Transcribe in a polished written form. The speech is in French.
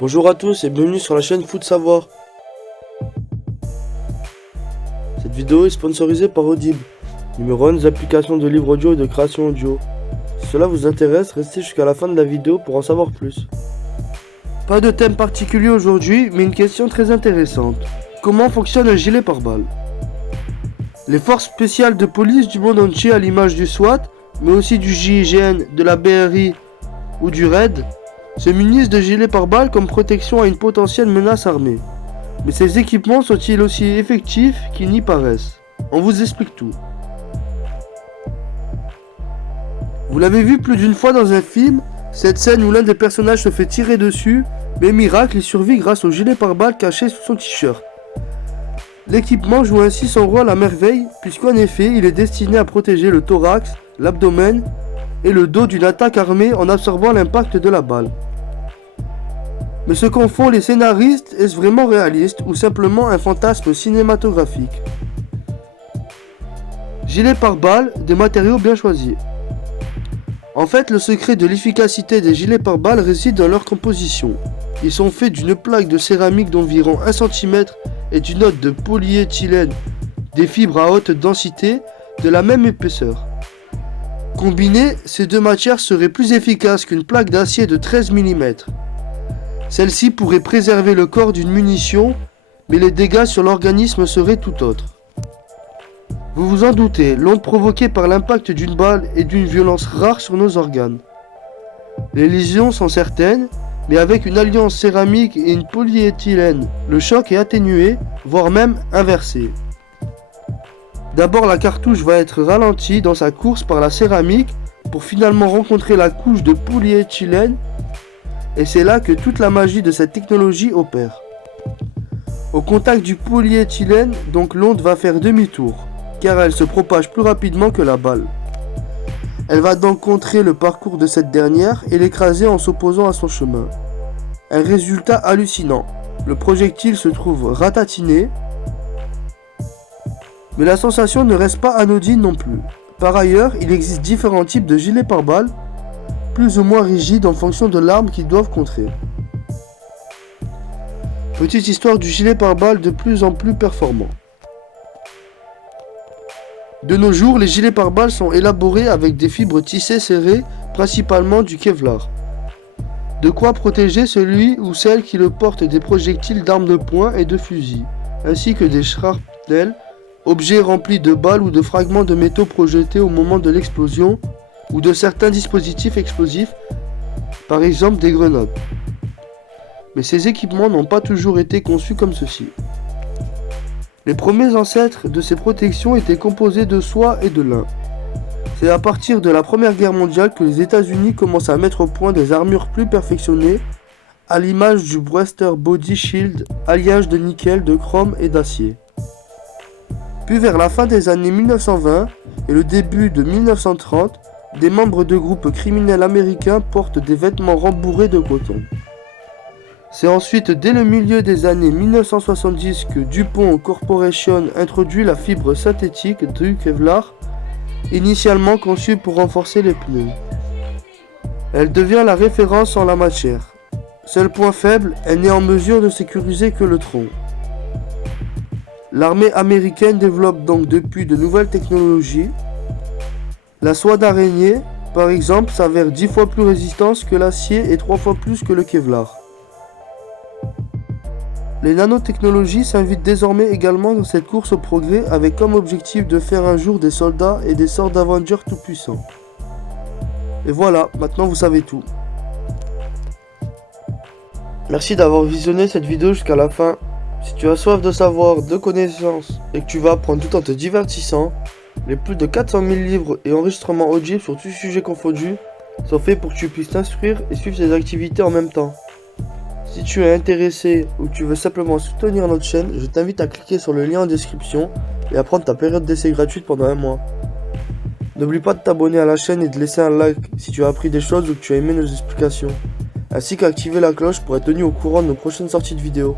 Bonjour à tous et bienvenue sur la chaîne Foot Savoir. Cette vidéo est sponsorisée par Audible, numéro 1 des applications de livres audio et de création audio. Si cela vous intéresse, restez jusqu'à la fin de la vidéo pour en savoir plus. Pas de thème particulier aujourd'hui, mais une question très intéressante. Comment fonctionne un gilet pare-balles? Les forces spéciales de police du monde entier, à l'image du SWAT, mais aussi du GIGN, de la BRI ou du RAID, se munissent de gilets pare-balles comme protection à une potentielle menace armée. Mais ces équipements sont-ils aussi effectifs qu'ils n'y paraissent? On vous explique tout. Vous l'avez vu plus d'une fois dans un film, cette scène où l'un des personnages se fait tirer dessus, mais miracle, il survit grâce au gilet pare-balles caché sous son t-shirt. L'équipement joue ainsi son rôle à merveille, puisqu'en effet, il est destiné à protéger le thorax, l'abdomen et le dos d'une attaque armée en absorbant l'impact de la balle. Mais ce qu'en font les scénaristes, est-ce vraiment réaliste ou simplement un fantasme cinématographique? Gilet pare-balles, des matériaux bien choisis. En fait, le secret de l'efficacité des gilets pare-balles réside dans leur composition. Ils sont faits d'une plaque de céramique d'environ 1 cm et d'une note de polyéthylène, des fibres à haute densité de la même épaisseur. Combinées, ces deux matières seraient plus efficaces qu'une plaque d'acier de 13 mm. Celle-ci pourrait préserver le corps d'une munition, mais les dégâts sur l'organisme seraient tout autres. Vous vous en doutez, l'onde provoquée par l'impact d'une balle est d'une violence rare sur nos organes. Les lésions sont certaines, mais avec une alliance céramique et une polyéthylène, le choc est atténué, voire même inversé. D'abord, la cartouche va être ralentie dans sa course par la céramique pour finalement rencontrer la couche de polyéthylène, et c'est là que toute la magie de cette technologie opère. Au contact du polyéthylène, donc l'onde va faire demi-tour, car elle se propage plus rapidement que la balle. Elle va donc contrer le parcours de cette dernière et l'écraser en s'opposant à son chemin. Un résultat hallucinant. Le projectile se trouve ratatiné, mais la sensation ne reste pas anodine non plus. Par ailleurs, il existe différents types de gilets pare-balles, plus ou moins rigides en fonction de l'arme qu'ils doivent contrer. Petite histoire du gilet pare-balles de plus en plus performant. De nos jours, les gilets pare-balles sont élaborés avec des fibres tissées serrées, principalement du Kevlar. De quoi protéger celui ou celle qui le porte des projectiles d'armes de poing et de fusils, ainsi que des shrapnels, objets remplis de balles ou de fragments de métaux projetés au moment de l'explosion, ou de certains dispositifs explosifs, par exemple des grenades. Mais ces équipements n'ont pas toujours été conçus comme ceci. Les premiers ancêtres de ces protections étaient composés de soie et de lin. C'est à partir de la Première Guerre mondiale que les États-Unis commencent à mettre au point des armures plus perfectionnées, à l'image du Brewster Body Shield, alliage de nickel, de chrome et d'acier. Puis vers la fin des années 1920 et le début de 1930, des membres de groupes criminels américains portent des vêtements rembourrés de coton. C'est ensuite dès le milieu des années 1970 que DuPont Corporation introduit la fibre synthétique du Kevlar, initialement conçue pour renforcer les pneus. Elle devient la référence en la matière. Seul point faible, elle n'est en mesure de sécuriser que le tronc. L'armée américaine développe donc depuis de nouvelles technologies. La soie d'araignée, par exemple, s'avère 10 fois plus résistante que l'acier et 3 fois plus que le Kevlar. Les nanotechnologies s'invitent désormais également dans cette course au progrès avec comme objectif de faire un jour des soldats et des sortes d'Avengers tout puissants. Et voilà, maintenant vous savez tout. Merci d'avoir visionné cette vidéo jusqu'à la fin. Si tu as soif de savoir, de connaissances et que tu vas apprendre tout en te divertissant, les plus de 400 000 livres et enregistrements audibles sur tout sujet confondu sont faits pour que tu puisses t'instruire et suivre tes activités en même temps. Si tu es intéressé ou que tu veux simplement soutenir notre chaîne, je t'invite à cliquer sur le lien en description et à prendre ta période d'essai gratuite pendant 1 mois. N'oublie pas de t'abonner à la chaîne et de laisser un like si tu as appris des choses ou que tu as aimé nos explications, ainsi qu'activer la cloche pour être tenu au courant de nos prochaines sorties de vidéos.